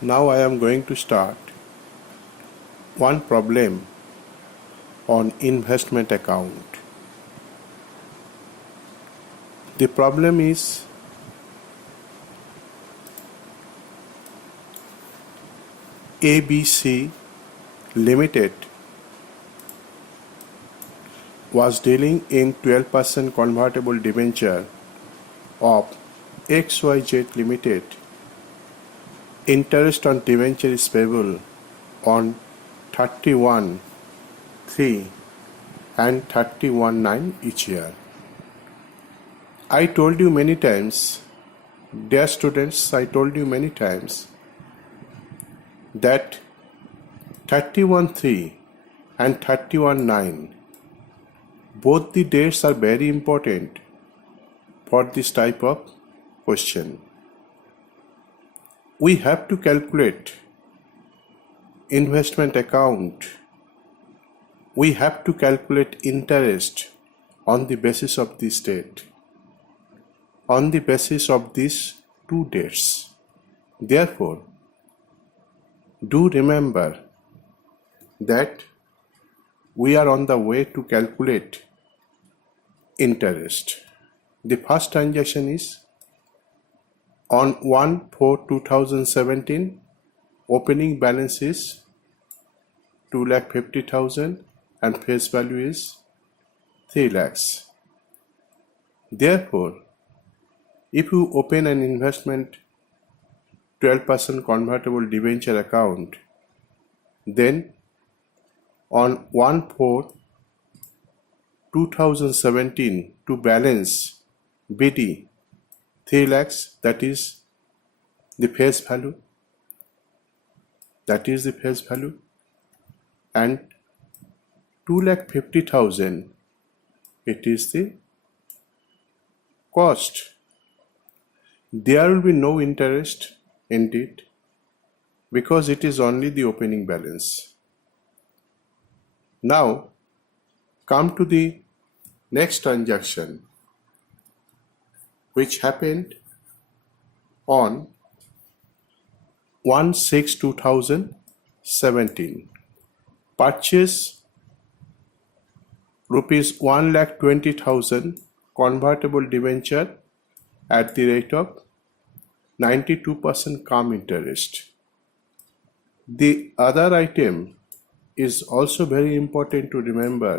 Now I am going to start one problem on investment account. The problem is ABC Limited was dealing in 12% convertible debenture of XYZ Limited. Interest on debenture is payable on 31/3 and 31/9 each year. I told you many times, dear students, I told you many times that 31/3 and 31/9, both the dates are very important for this type of question. We have to calculate investment account. We have to calculate interest on the basis of this date, on the basis of these two dates. Therefore, do remember that we are on the way to calculate interest. The first transaction is on 1/4/2017, opening balance is 2,50,000 and face value is 3 lakhs. Therefore, if you open an investment 12% convertible debenture account, then on 1/4/2017 to balance BD 3 lakhs, that is the face value, and 2,50,000, it is the cost. There will be no interest indeed, because it is only the opening balance. Now come to the next transaction, which happened on 1/6/2017. Purchase rupees 1,20,000 convertible debenture at the rate of 92% cum interest. The other item is also very important to remember,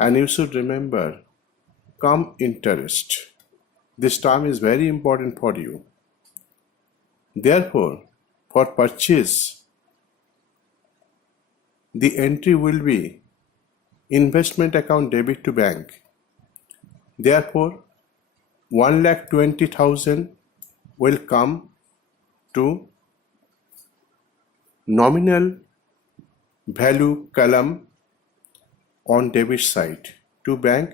and you should remember cum interest. This term is very important for you. Therefore, for purchase, the entry will be investment account debit to bank. Therefore, 1,20,000 will come to nominal value column on debit side to bank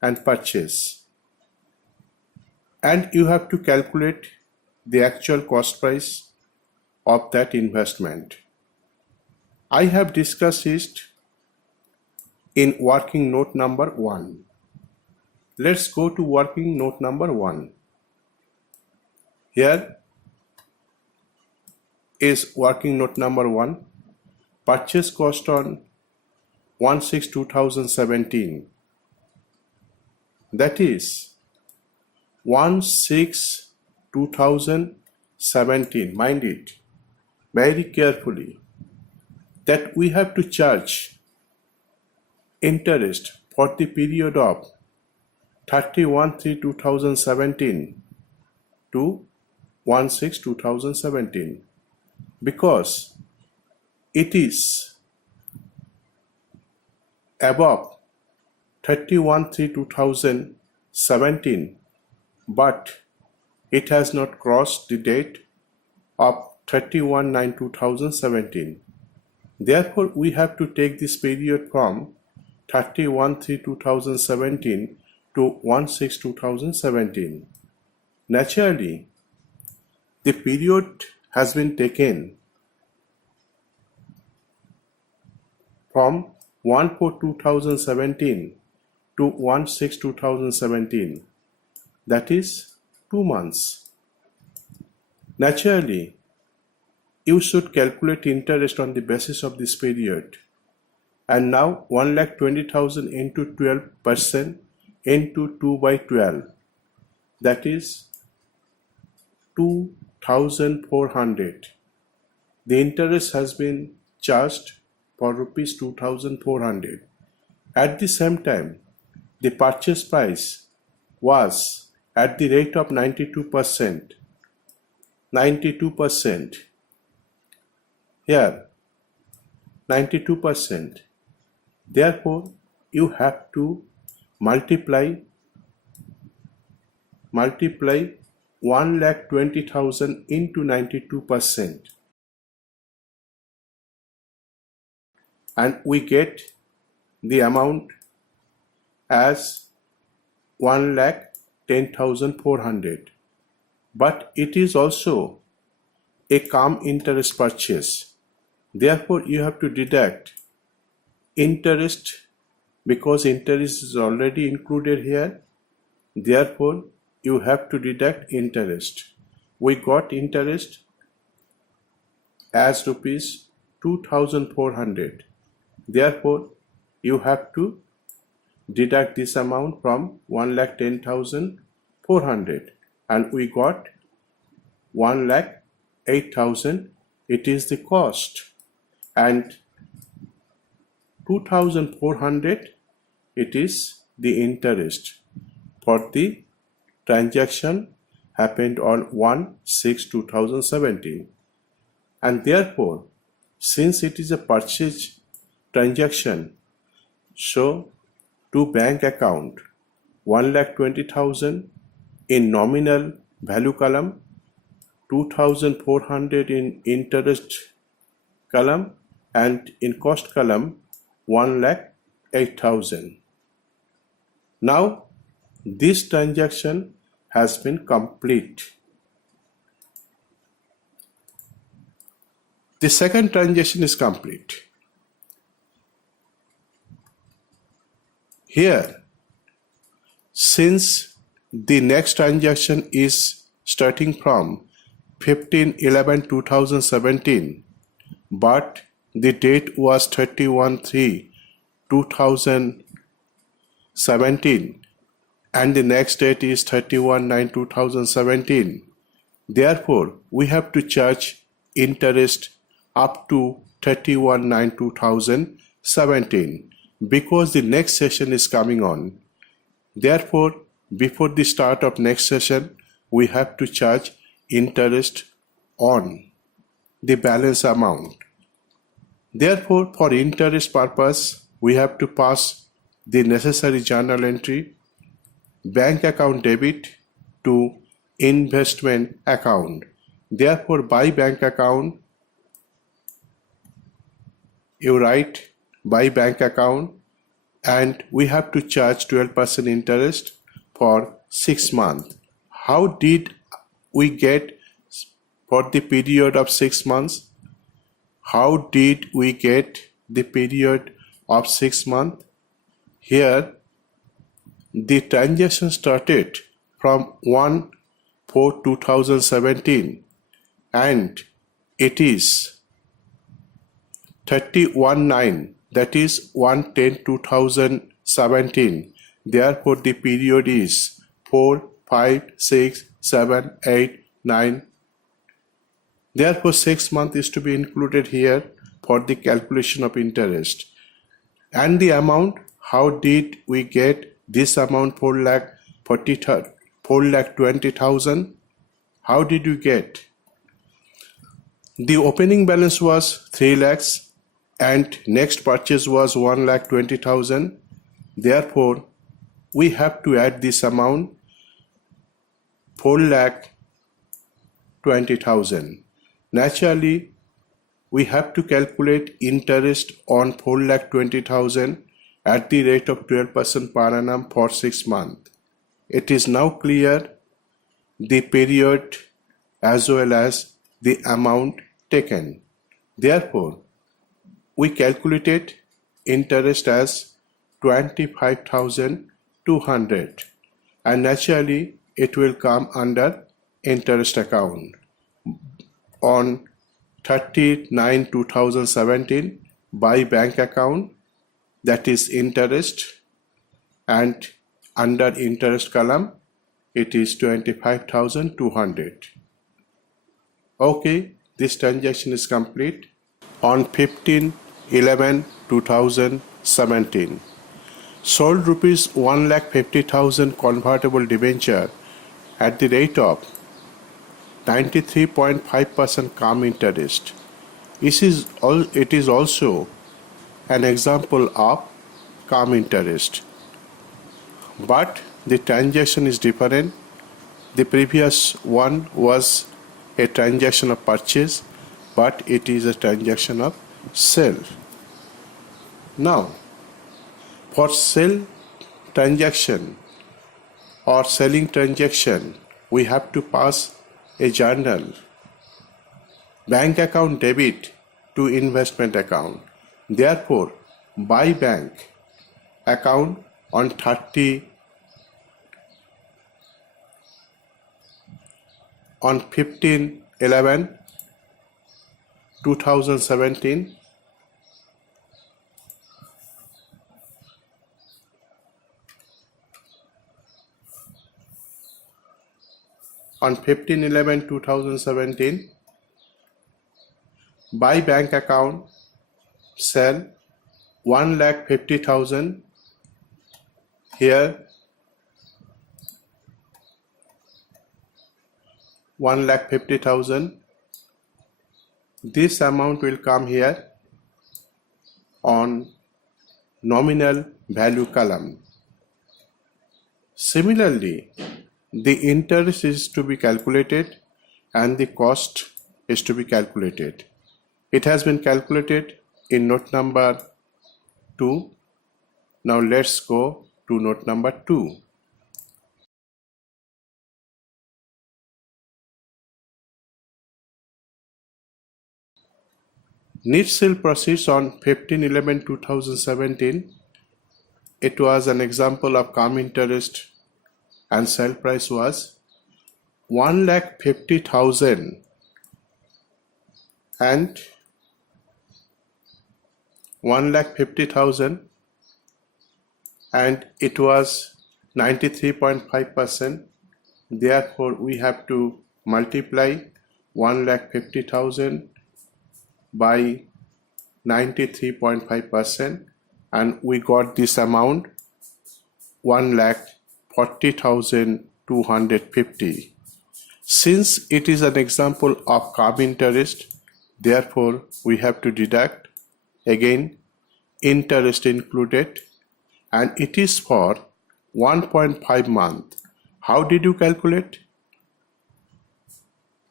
and purchase. And you have to calculate the actual cost price of that investment. I have discussed it in working note number 1. Let's go to working note number 1. Here is working note number 1. Purchase cost on 1/6/2017. That is 1/6/2017. Mind it very carefully that we have to charge interest for the period of 31/3/2017 to 1/6/2017, because it is above 31/3/2017, but it has not crossed the date of 31/9/2017. Therefore, we have to take this period from 31/3/2017 to 1/6/2017. Naturally, the period has been taken from 1/4/2017 to 1/6/2017. That is 2 months. Naturally, you should calculate interest on the basis of this period. And now 1,20,000 into 12% into 2 by 12, that is 2,400. The interest has been charged for rupees 2,400. At the same time, the purchase price was at the rate of 92%. 92%. Here, 92%. Therefore, you have to multiply 1,20,000 into 92%, and we get the amount as 1,10,400. But it is also a calm interest purchase. Therefore, you have to deduct interest because interest is already included here. Therefore, you have to deduct interest. We got interest as rupees 2,400. Therefore, you have to deduct this amount from 1,10,400, and we got 1,08,000. It is the cost, and 2,400 it is the interest for the transaction happened on 1/6/2017. And therefore, since it is a purchase transaction, so to bank account 1,20,000 in nominal value column, 2,400 in interest column, and in cost column 1,08,000. Now this transaction has been complete. The second transaction is complete. Here, since the next transaction is starting from 15/11/2017, but the date was 31/3/2017, and the next date is 31/9/2017. Therefore, we have to charge interest up to 31/9/2017 because the next session is coming on. Therefore, before the start of next session, we have to charge interest on the balance amount. Therefore, for interest purpose, we have to pass the necessary journal entry, bank account debit to investment account. Therefore, by bank account, you write by bank account, and we have to charge 12% interest for 6 months. How did we get for the period of 6 months? How did we get the period of 6 months? Here, the transaction started from 1/4/2017, and it is 31/9, that is 1/10/2017. Therefore, the period is 4, 5, 6, 7, 8, 9. Therefore, 6 months is to be included here for the calculation of interest. And the amount, how did we get this amount, 4,20,000? How did you get? The opening balance was 3 lakhs and next purchase was 1,20,000. Therefore, we have to add this amount, 4,20,000. Naturally, we have to calculate interest on 4,20,000 at the rate of 12% per annum for 6 months. It is now clear the period as well as the amount taken. Therefore, we calculated interest as 25,200, and naturally it will come under interest account. On 30/9 2017 by bank account, that is interest, and under interest column it is 25,200. Okay, this transaction is complete. On 15/11/2017 sold rupees 1,50,000 convertible debenture at the rate of 93.5% calm interest. It is also an example of calm interest, but the transaction is different. The previous one was a transaction of purchase, but it is a transaction of sale. Now, for sale transaction or selling transaction, we have to pass a journal, bank account debit to investment account. Therefore, by bank account on 15/11/2017 on 15/11/2017 by bank account sell 1,50,000. Here 1,50,000. This amount will come here on nominal value column. Similarly, the interest is to be calculated and the cost is to be calculated. It has been calculated in note number 2. Now let's go to note number 2. Net sale proceeds on 15/11/2017. It was an example of calm interest and sale price was 1,50,000 and 1,50,000 and it was 93.5%. Therefore, we have to multiply 1,50,000 by 93.5% and we got this amount 1,40,250. Since it is an example of calm interest, therefore we have to deduct again interest included, and it is for 1.5 month. How did you calculate?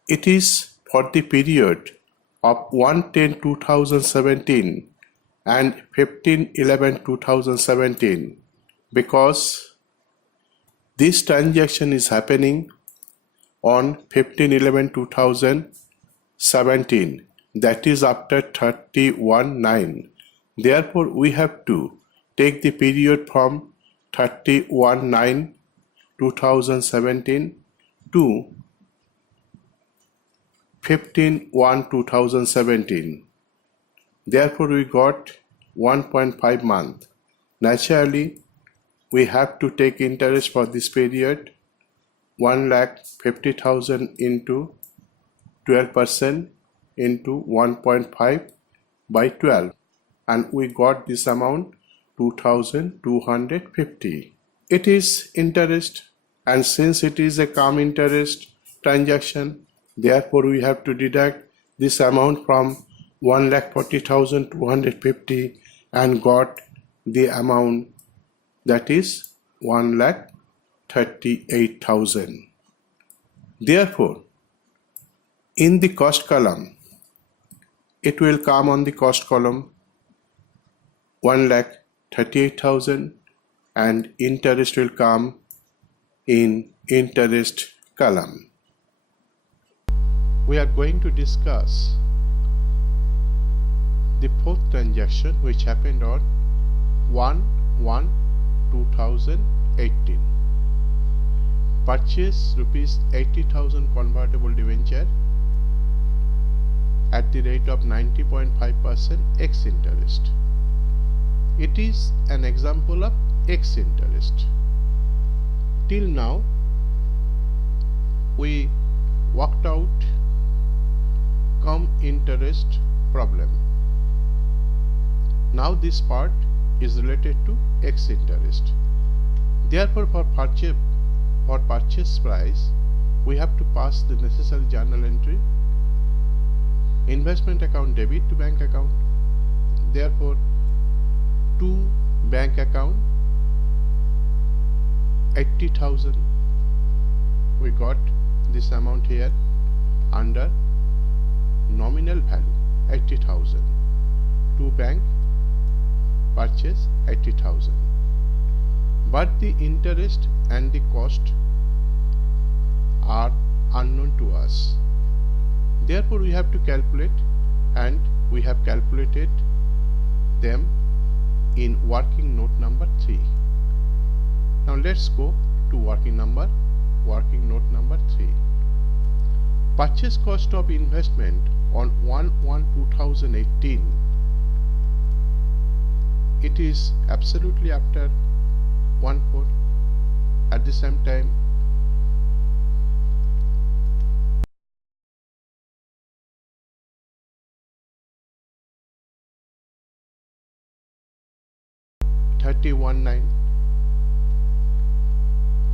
It is for the period of 1/10/2017 and 15/11/2017 because this transaction is happening on 15/11/2017, that is after 31/9. Therefore, we have to take the period from 31/9/2017 to 15/1/2017. Therefore, we got 1.5 month. Naturally, we have to take interest for this period 1,50,000 into 12% into 1.5 by 12, and we got this amount 2,250. It is interest, and since it is a calm interest transaction, therefore we have to deduct this amount from 1,40,250 and got the amount that is 1,38,000. Therefore, in the cost column, it will come on the cost column 1,38,000 and interest will come in interest column. We are going to discuss the fourth transaction which happened on 1/1/2018. Purchase rupees 80,000 convertible debenture at the rate of 90.5% X interest. It is an example of X interest. Till now, we worked out cum interest problem. Now this part is related to X interest. Therefore, for purchase price, we have to pass the necessary journal entry. Investment account debit to bank account. Therefore, to bank account 80,000. We got this amount here under nominal value 80,000. To bank purchase 80,000. But the interest and the cost are unknown to us. Therefore, we have to calculate, and we have calculated them in working note number 3. Now let's go to working note number 3. Purchase cost of investment on 1/1/2018. It is absolutely after 1/4. At the same time,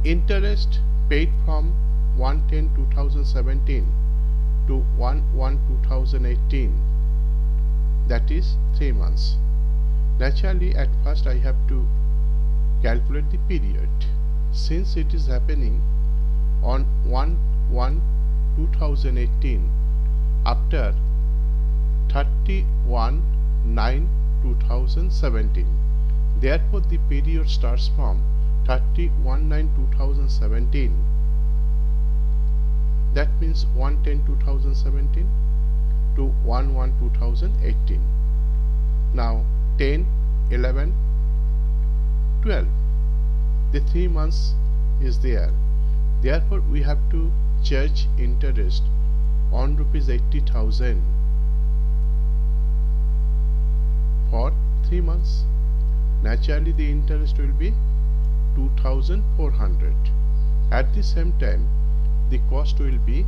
interest paid from 1/10/2017 to 1/1/2018, that is 3 months. Naturally, at first I have to calculate the period. Since it is happening on 1/1/2018 after 31/9/2017, therefore the period starts from 31/9/2017. That means 1/10/2017 to 1/1/2018. Now 10, 11, 12. The 3 months is there. Therefore, we have to charge interest on rupees 80,000 for 3 months. Naturally, the interest will be 2,400. At the same time, the cost will be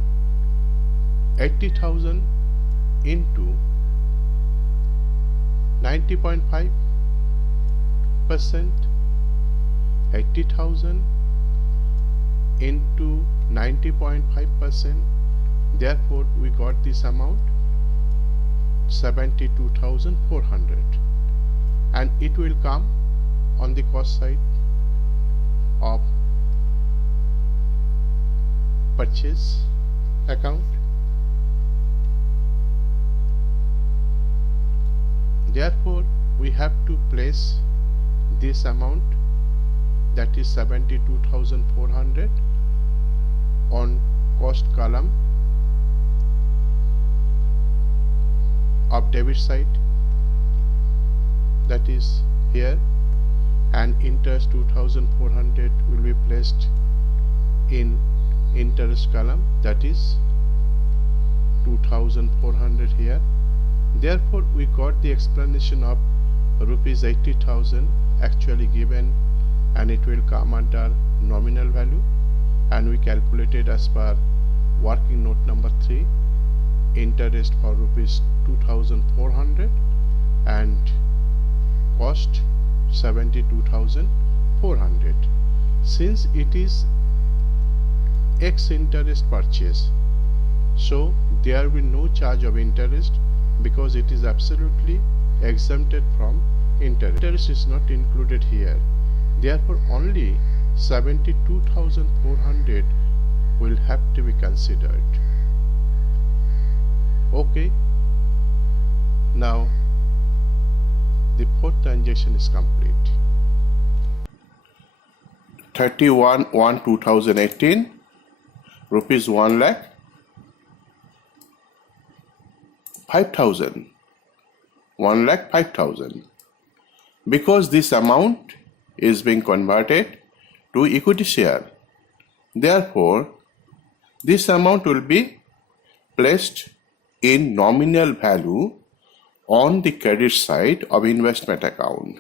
80,000 into 90.5%. 80,000 into 90.5%. Therefore, we got this amount 72,400, and it will come on the cost side of purchase account. Therefore, we have to place this amount, that is 72,400, on cost column of debit side, that is here, and interest 2,400 will be placed in interest column, that is 2,400 here. Therefore, we got the explanation of rupees 80,000 actually given, and it will come under nominal value, and we calculated as per working note number 3 interest for rupees 2,400 and cost 72,400. Since it is X interest purchase, so there will be no charge of interest because it is absolutely exempted from interest. Interest is not included here. Therefore, only 72,400 will have to be considered. Okay. Now, the fourth transaction is complete. 31/1/2018, rupees 1,05,000. 1,05,000. Because this amount is being converted to equity share, therefore this amount will be placed in nominal value on the credit side of investment account.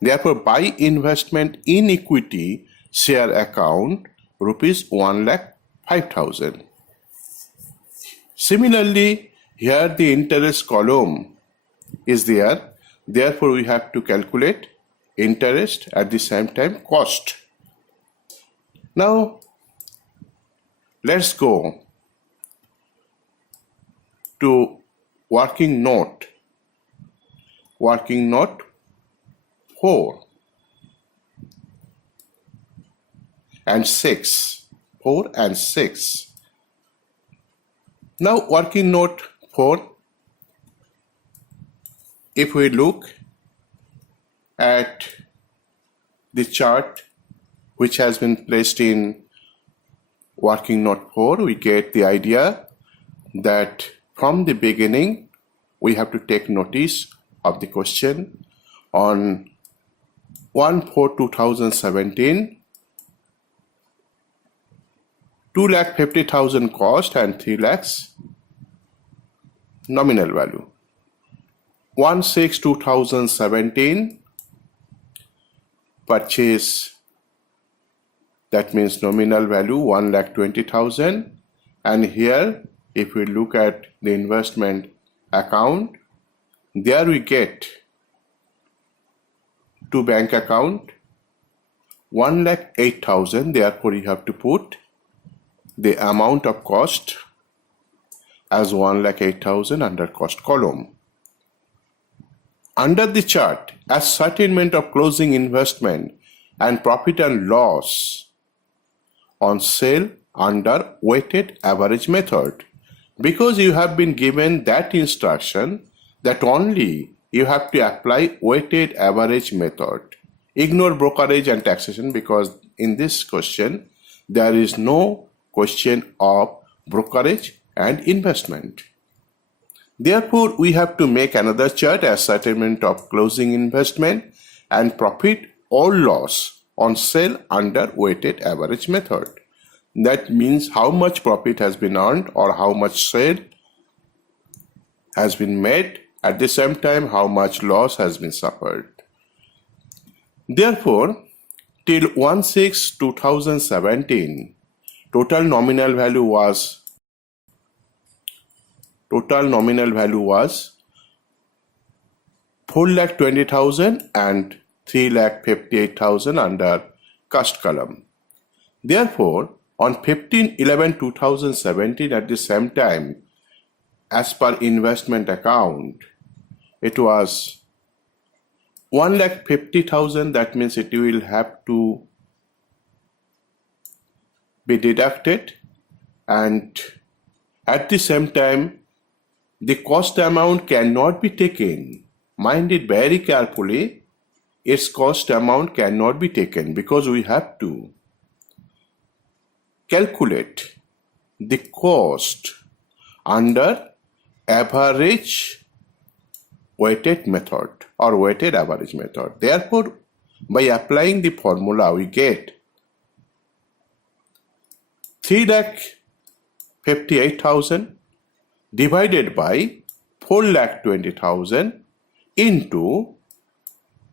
Therefore, by investment in equity share account, rupees 1,05,000. Similarly, here the interest column is there. Therefore, we have to calculate interest at the same time cost. Now, let's go to working note 4 and 6. 4 and 6. Now, working note 4, if we look at the chart which has been placed in working note 4, we get the idea that from the beginning we have to take notice of the question. On 1/4/2017, 2,50,000 cost and 3 lakhs nominal value. 1/6/2017 purchase, that means nominal value 1,20,000, and here if we look at the investment account, there we get to bank account 1,08,000. Therefore you have to put the amount of cost as 1,08,000 under cost column. Under the chart, ascertainment of closing investment and profit and loss on sale under weighted average method. Because you have been given that instruction that only you have to apply weighted average method. Ignore brokerage and taxation, because in this question there is no question of brokerage and investment. Therefore, we have to make another chart, ascertainment of closing investment and profit or loss on sale under weighted average method. That means how much profit has been earned or how much sale has been made, at the same time how much loss has been suffered. Therefore, till 1/6/2017, total nominal value was 4,20,000 and 3,58,000 under cost column. Therefore, on 15/11/2017, at the same time, as per investment account, it was 1,50,000. That means it will have to be deducted, and at the same time the cost amount cannot be taken. Mind it very carefully, its cost amount cannot be taken, because we have to calculate the cost under average weighted method or weighted average method. Therefore, by applying the formula, we get 3,58,000 divided by 4,20,000 into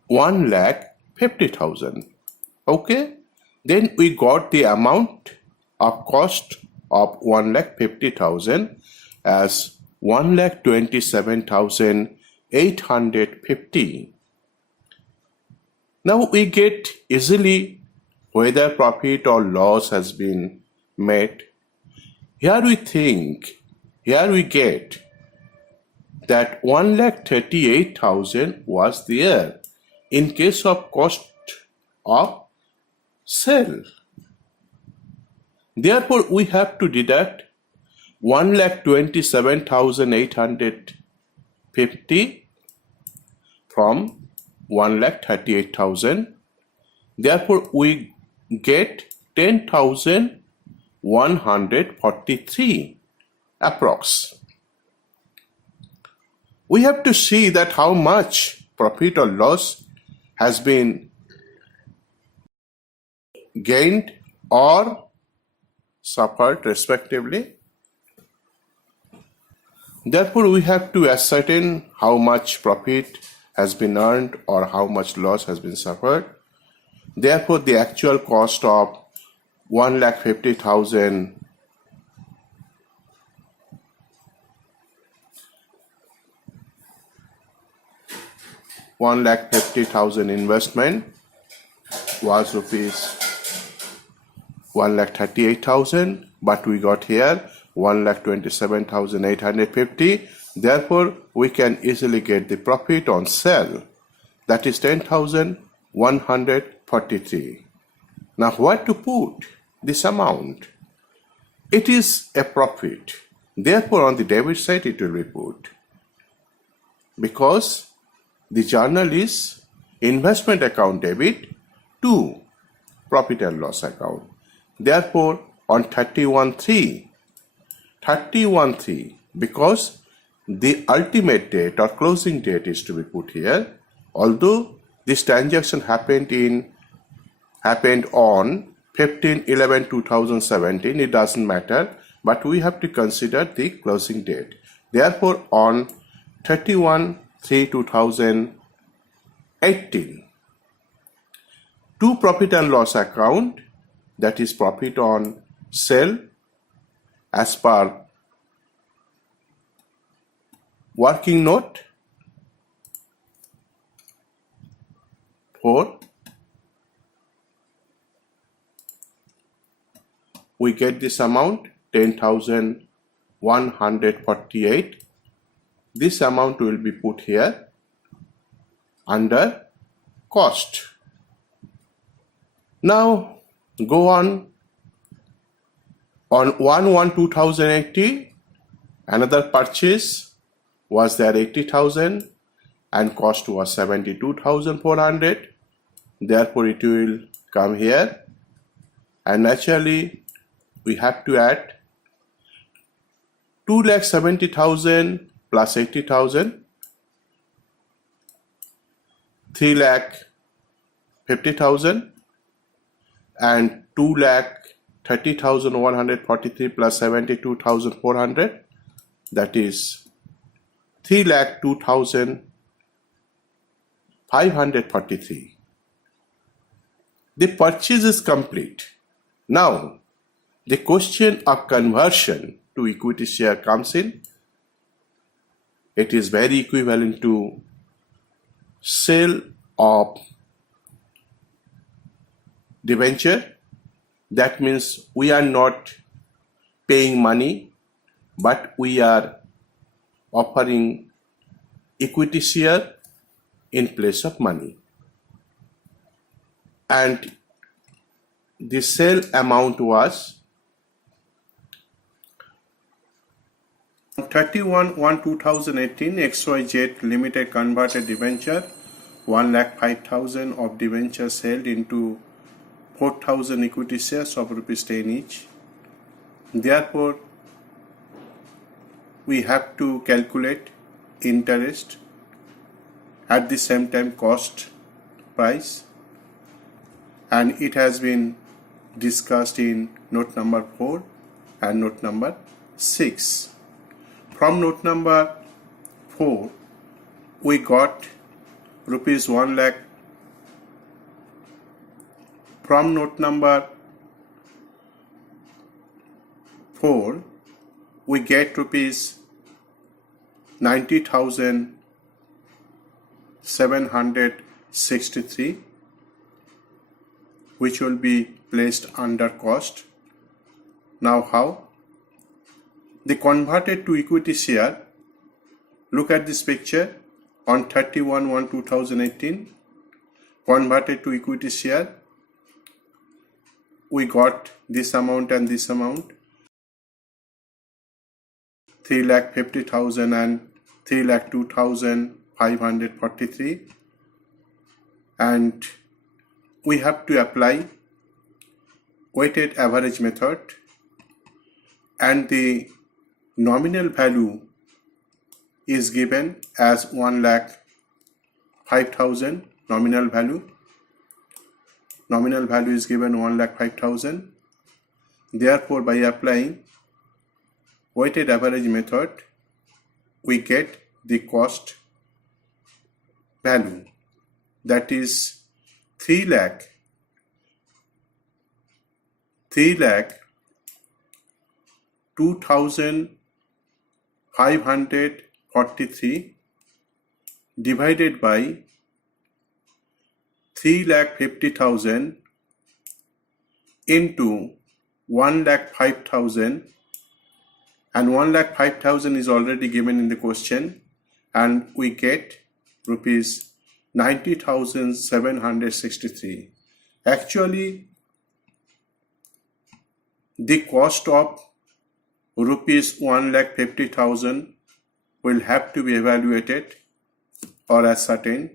1,50,000. Okay, then we got the amount of cost of 1,50,000 as 1,27,850. Now we get easily whether profit or loss has been made. Here we get that 1,38,000 was there in case of cost of sale. Therefore, we have to deduct 1,27,850 from 1,38,000. Therefore, we get 10,143 approx. We have to see that how much profit or loss has been gained or suffered respectively. Therefore, we have to ascertain how much profit has been earned or how much loss has been suffered. Therefore, the actual cost of 1,50,000 1,50,000 investment was rupees 1,38,000, but we got here 1,27,850. Therefore, we can easily get the profit on sale, that is 10,143. Now, where to put this amount? It is a profit. Therefore, on the debit side, it will be put. Because the journal is investment account debit to profit and loss account. Therefore, on 31/3, because the ultimate date or closing date is to be put here, although this transaction happened on 15/11/2017, it doesn't matter, but we have to consider the closing date. Therefore, on 31/3/2018, to profit and loss account, that is profit on sale as per working note 4, we get this amount 10,148. This amount will be put here under cost. Now go on 1/1/2018, another purchase was there 80,000 and cost was 72,400. Therefore, it will come here, and naturally we have to add 2,70,000 plus 80,000, 3,50,000, and 2,30,143 plus 72,400, that is 3,02,543. The purchase is complete. Now, the question of conversion to equity share comes in. It is very equivalent to sale of debenture. That means we are not paying money, but we are offering equity share in place of money. And the sale amount was 31/1/2018, XYZ Limited converted debenture 1,05,000 of debentures held into 4,000 equity shares of rupees 10 each. Therefore, we have to calculate interest, at the same time cost price, and it has been discussed in note number 4 and note number 6. From note number 4, we got rupees 1 lakh. From note number 4, we get rupees 90,763, which will be placed under cost. Now how? The converted to equity share, look at this picture on 31/1/2018, converted to equity share, we got this amount and this amount, 3,50,000 and 3,02,543, and we have to apply weighted average method, and the nominal value is given as 1,05,000. Nominal value is given 1,05,000. Therefore, by applying weighted average method, we get the cost value, that is 3,02,543 divided by 3,50,000 into 1,05,000, and 1,05,000 is already given in the question, and we get rupees 90,763. Actually, the cost of rupees 1,50,000 will have to be evaluated or ascertained,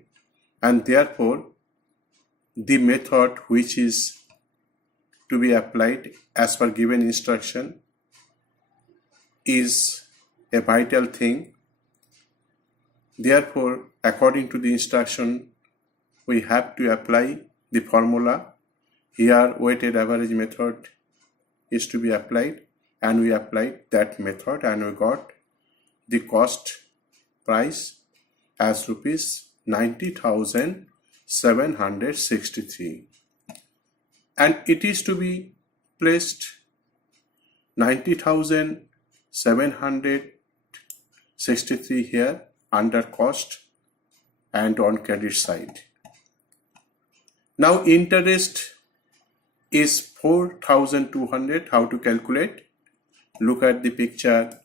and therefore the method which is to be applied as per given instruction is a vital thing. Therefore, according to the instruction, we have to apply the formula. Here, weighted average method is to be applied, and we applied that method, and we got the cost price as rupees 90,763, and it is to be placed 90,763 here under cost and on credit side. Now interest is 4,200. How to calculate? Look at the picture,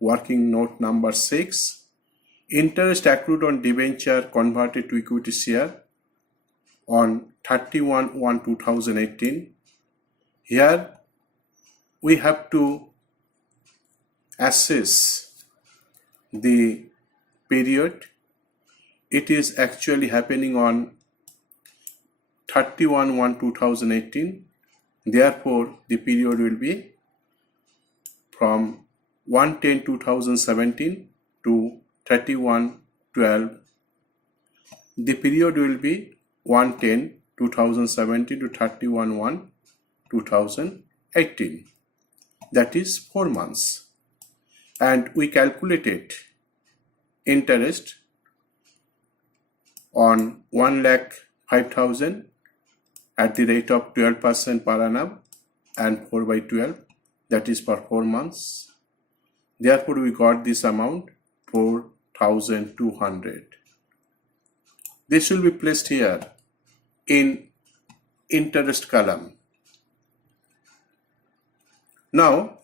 working note number 6. Interest accrued on debenture converted to equity share on 31/1/2018. Here we have to assess the period. It is actually happening on 31/1/2018. Therefore, the period will be from 1/10/2017 to 31/12. The period will be 1/10/2017 to 31/1/2018. That is 4 months. And we calculated interest on 1,05,000 at the rate of 12% per annum and 4/12, that is for 4 months. Therefore, we got this amount 4,200. This will be placed here in interest column. Now,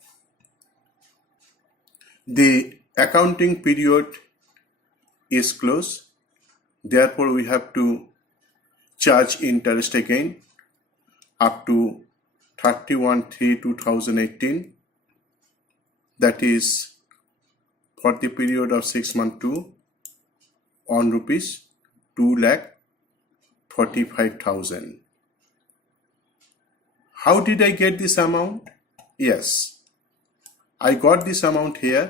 the accounting period is closed. Therefore, we have to charge interest again up to 31/3/2018. That is for the period of 6 months to on rupees 2,45,000. How did I get this amount? Yes, I got this amount here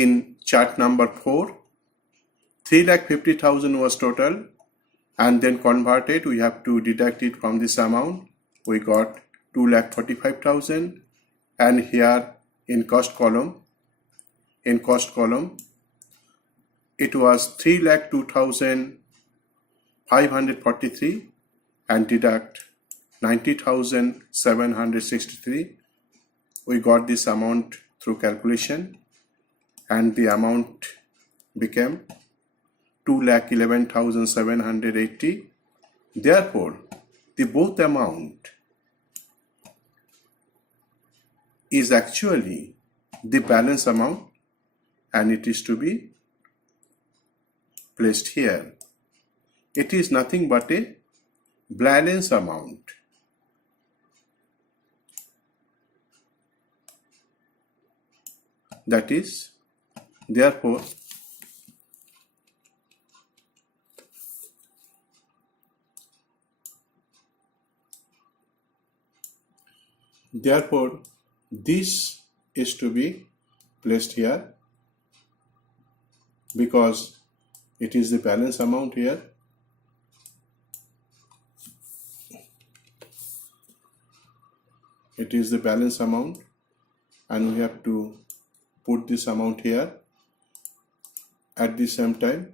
in chart number 4. 3,50,000 was total, and then converted, we have to deduct it from this amount. We got 2,45,000, and here in cost column, it was 3,02,543 and deduct 90,763. We got this amount through calculation, and the amount became 2,11,780. Therefore, the both amount is actually the balance amount, and it is to be placed here. It is nothing but a balance amount. That is, therefore, this is to be placed here because it is the balance amount here. It is the balance amount, and we have to put this amount here. At the same time,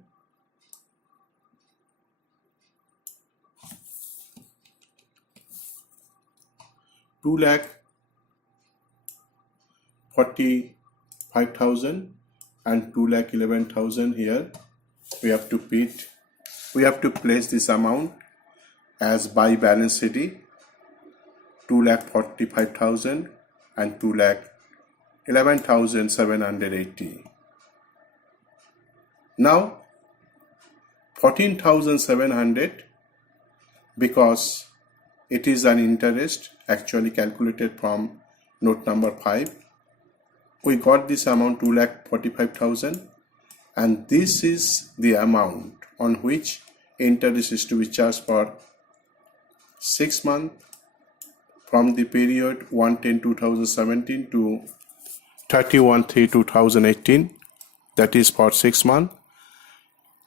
$2,45,000 and 2,11,000 here. We have to place this amount as by balance sheet, 2,45,000 and 2,11,780. Now 14,700, because it is an interest actually calculated from note number 5. We got this amount 2,45,000, and this is the amount on which interest is to be charged for 6 months from the period 1/10/2017 to 31/3/2018. That is for 6 months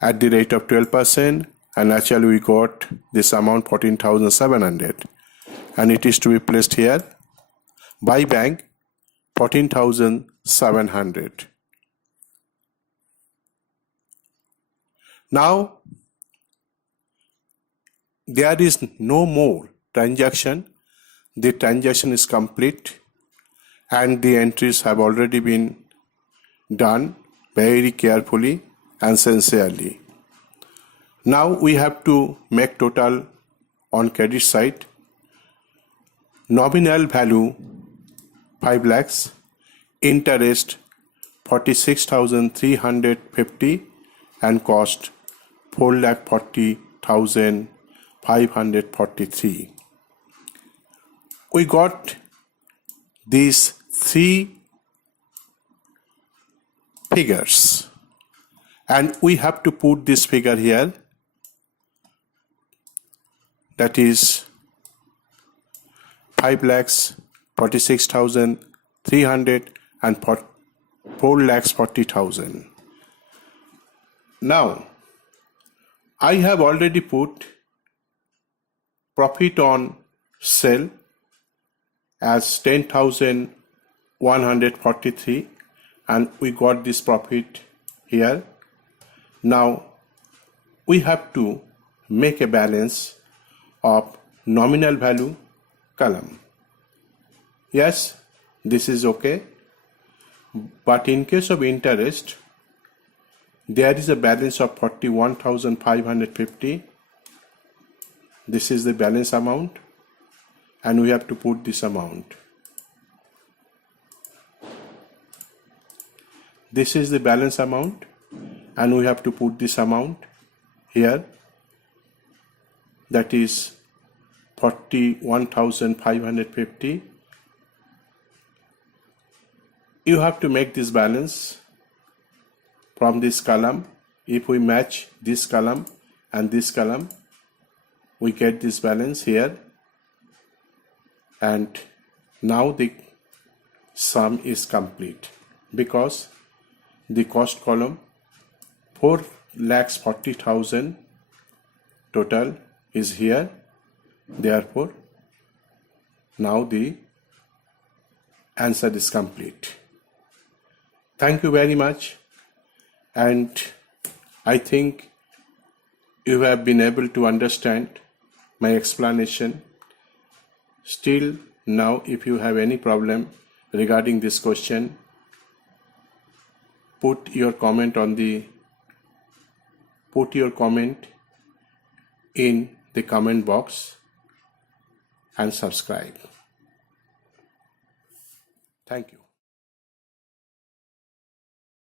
at the rate of 12%, and actually we got this amount 14,700, and it is to be placed here by bank 14,700. Now there is no more transaction. The transaction is complete and the entries have already been done very carefully and sincerely. Now we have to make total on credit side. Nominal value 5 lakhs, interest 46,350 and cost 4,40,543. We got these three figures and we have to put this figure here, that is 5 lakhs 46,300 and 4 lakhs 40,000. Now I have already put profit on sale as 10,143 and we got this profit here. Now we have to make a balance of nominal value column. Yes, this is okay, but in case of interest there is a balance of 41,550. This is the balance amount and we have to put this amount. This is the balance amount and we have to put this amount here, that is 41,550. You have to make this balance from this column. If we match this column and this column, we get this balance here, and now the sum is complete because the cost column 4,40,000 total is here. Therefore now the answer is complete. Thank you very much, and I think you have been able to understand my explanation. Still now, if you have any problem regarding this question, put your comment in the comment box and subscribe. Thank you.